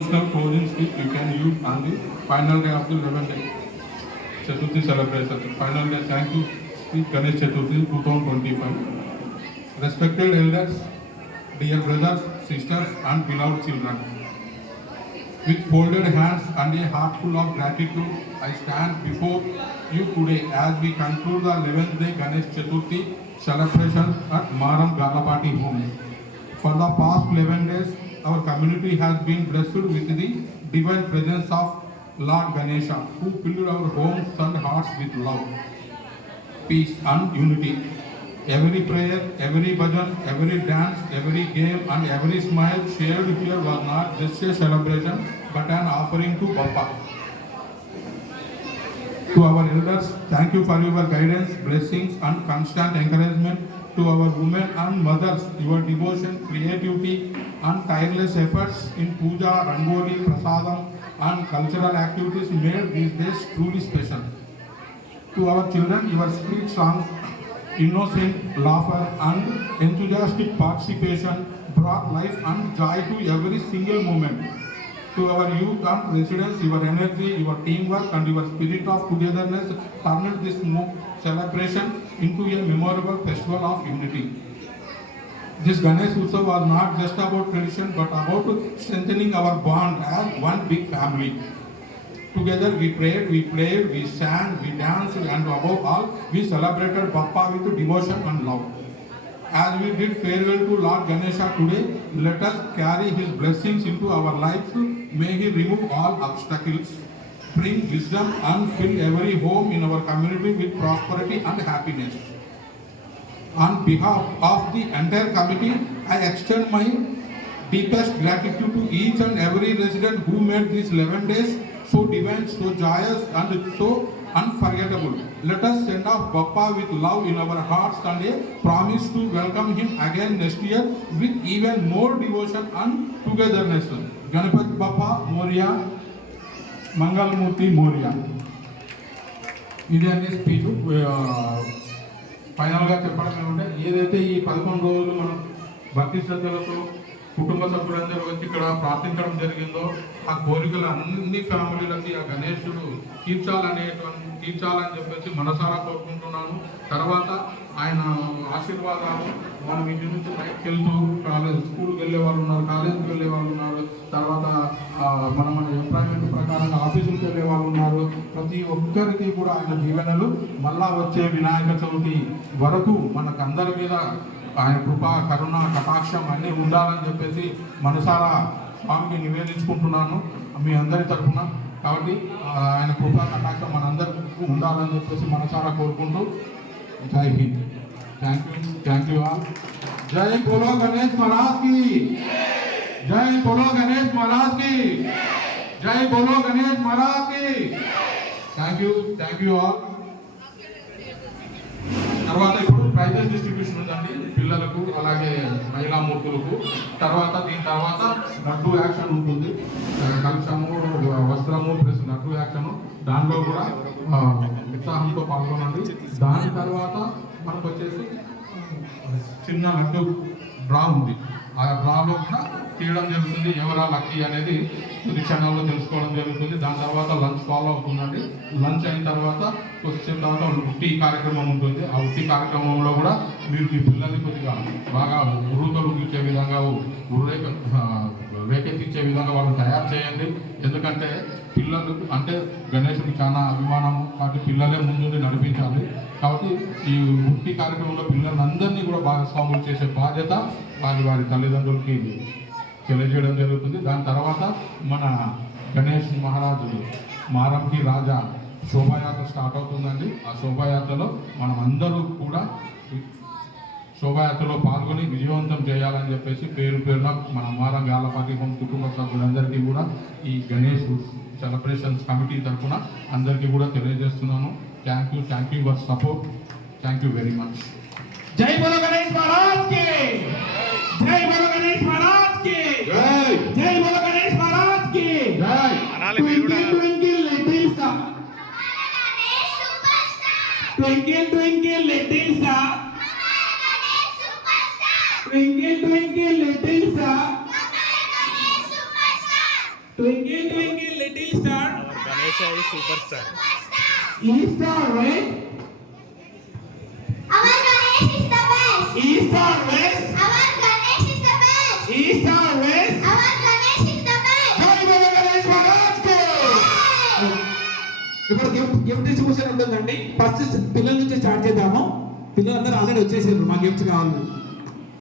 closing speech you can use on the final day of the 11th day Chaturthi celebration. Final day, thank you, speech Ganesh Chaturthi 2025. Respected elders, dear brothers, sisters, and beloved children, with folded hands and a heart full of gratitude, I stand before you today as we conclude the 11th day Ganesh Chaturthi celebrations at Maram Garlapati homes. For the past 11 days, our community has been blessed with the divine presence of Lord Ganesha, who filled our homes and hearts with love, peace and unity. Every prayer, every bhajan, every dance, every game and every smile shared here was not just a celebration but an offering to Bappa. To our elders, thank you for your guidance, blessings and constant encouragement. To our women and mothers, your devotion, creativity and tireless efforts in puja, rangoli, prasadam and cultural activities made these days truly special. To our children, your sweet songs, innocent laughter and enthusiastic participation brought life and joy to every single moment. To our youth and residents, your energy, your teamwork and your spirit of togetherness turned this celebration into a memorable festival of unity. This Ganesh Utsav was not just about tradition but about strengthening our bond as one big family. Together we prayed, we played, we sang, we danced and above all we celebrated Bappa with devotion and love. As we did farewell to Lord Ganesha today, let us carry his blessings into our lives. May he remove all obstacles, bring wisdom and fill every home in our community with prosperity and happiness. On behalf of the entire committee, I extend my deepest gratitude to each and every resident who made these 11 days so divine, so joyous and so unforgettable. Let us send off Bappa with love in our hearts and a promise to welcome him again next year with even more devotion and togetherness. Ganapati Bappa Moria, Mangalmurti Moria. ఇది అనే స్పీచ్ ఫైనల్గా చెప్పడం ఏమంటే ఏదైతే ఈ 11 రోజులు మనం భక్తి శ్రద్ధలతో కుటుంబ సభ్యులందరూ వచ్చి ఇక్కడ ప్రార్థించడం జరిగిందో ఆ కోరికలు అన్ని ఫ్యామిలీలకి ఆ గణేశుడు తీర్చాలని చెప్పేసి మనసారా కోరుకుంటున్నాను. తర్వాత ఆయన ఆశీర్వాదాలు మనం ఇంటి నుంచి బయటకు వెళ్తూ స్కూల్కి వెళ్ళే వాళ్ళు ఉన్నారు, కాలేజీకి వెళ్ళే వాళ్ళు ఉన్నారు, తర్వాత మన ఎంప్లాయ్మెంట్ ప్రకారంగా ఆఫీసులకు వెళ్ళే వాళ్ళు ఉన్నారు. ప్రతి ఒక్కరికి కూడా ఆయన దీవెనలు మళ్ళా వచ్చే వినాయక చవితి వరకు మనకందరి మీద ఆయన కృప, కరుణ, కటాక్షం అన్నీ ఉండాలని చెప్పేసి మనసారా స్వామికి నివేదించుకుంటున్నాను మీ అందరి తరఫున. కాబట్టి ఆయన కృప, కటాక్షం మనందరికీ ఉండాలని చెప్పేసి మనసారా కోరుకుంటూ జై హింద్. Thank you all. జై బోలో గణేష్ మహారాజ్ కి జై, బోలో గణేష్ మహారాజ్ కి జై, బోలో గణేష్ మహారాజ్ కి. Thank you all. తర్వాత ఇప్పుడు ప్రైజెస్ డిస్ట్రిబ్యూషన్ ఉందండి పిల్లలకు అలాగే మహిళా మూర్తులకు. దీని తర్వాత లడ్డు యాక్షన్ ఉంటుంది, కలశము, వస్త్రము ప్లస్ లడ్డు యాక్షన్. దానిలో కూడా ఉత్సాహంతో పాల్గొనండి. దాని తర్వాత మనకు వచ్చేసి చిన్న లడ్డు డ్రా ఉంది. ఆ డ్రాలో కూడా తీయడం జరుగుతుంది. ఎవరా లక్కీ అనేది కొద్ది క్షణాల్లో తెలుసుకోవడం జరుగుతుంది. దాని తర్వాత లంచ్ ఫాలో అవుతుందండి. లంచ్ అయిన తర్వాత కొద్దిసేపు తర్వాత ఉట్టి కార్యక్రమం ఉంటుంది. ఆ ఉట్టి కార్యక్రమంలో కూడా మీరు మీ పిల్లల్ని కొద్దిగా బాగా ఉరుతలుగించే విధంగా రేకెత్తించే విధంగా వాళ్ళని తయారు చేయండి. ఎందుకంటే పిల్లలు అంటే గణేశుడికి చాలా అభిమానము, కాబట్టి పిల్లలే ముందుండి నడిపించాలి. కాబట్టి ఈ ఉట్టి కార్యక్రమంలో పిల్లలందరినీ కూడా భాగస్వాములు చేసే బాధ్యత వారి తల్లిదండ్రులకి తెలియజేయడం జరుగుతుంది. దాని తర్వాత మన గణేష్ మహారాజు మారంకి రాజా శోభాయాత్ర స్టార్ట్ అవుతుందండి. ఆ శోభాయాత్రలో మనం అందరూ కూడా శోభాయాత్రలో పాల్గొని విజయవంతం చేయాలని చెప్పేసి పేరున మన మారం గార్లపాటి హోమ్ కుటుంబ సభ్యులందరికీ కూడా ఈ గణేష్ సెలబ్రేషన్స్ కమిటీ తరఫున అందరికీ కూడా తెలియజేస్తున్నాను. Thank you for support. Thank you very much. జై బోలో గణేష్ మహారాజ్ కి జై, బోలో గణేష్ మహారాజ్ కి జై, జై బోలో గణేష్ మహారాజ్ కి జై. Twinkle little star, twinkle little star, twinkle little star, Twinkle twinkle little star. Ganesha is superstar. East or west? Our Ganesh is the best. East or west? Our Ganesh is the best. East or west? Our Ganesh is the best. జై బోలో గణేష్ మహారాజ్ కి. ఇప్పుడు gift distribution ఉంటుందండి. ఫస్ట్ పిల్లల నుంచి స్టార్ట్ చేద్దాము. పిల్లలందరూ ఆల్రెడీ వచ్చేసారు, మా గిఫ్ట్స్ కావాలి.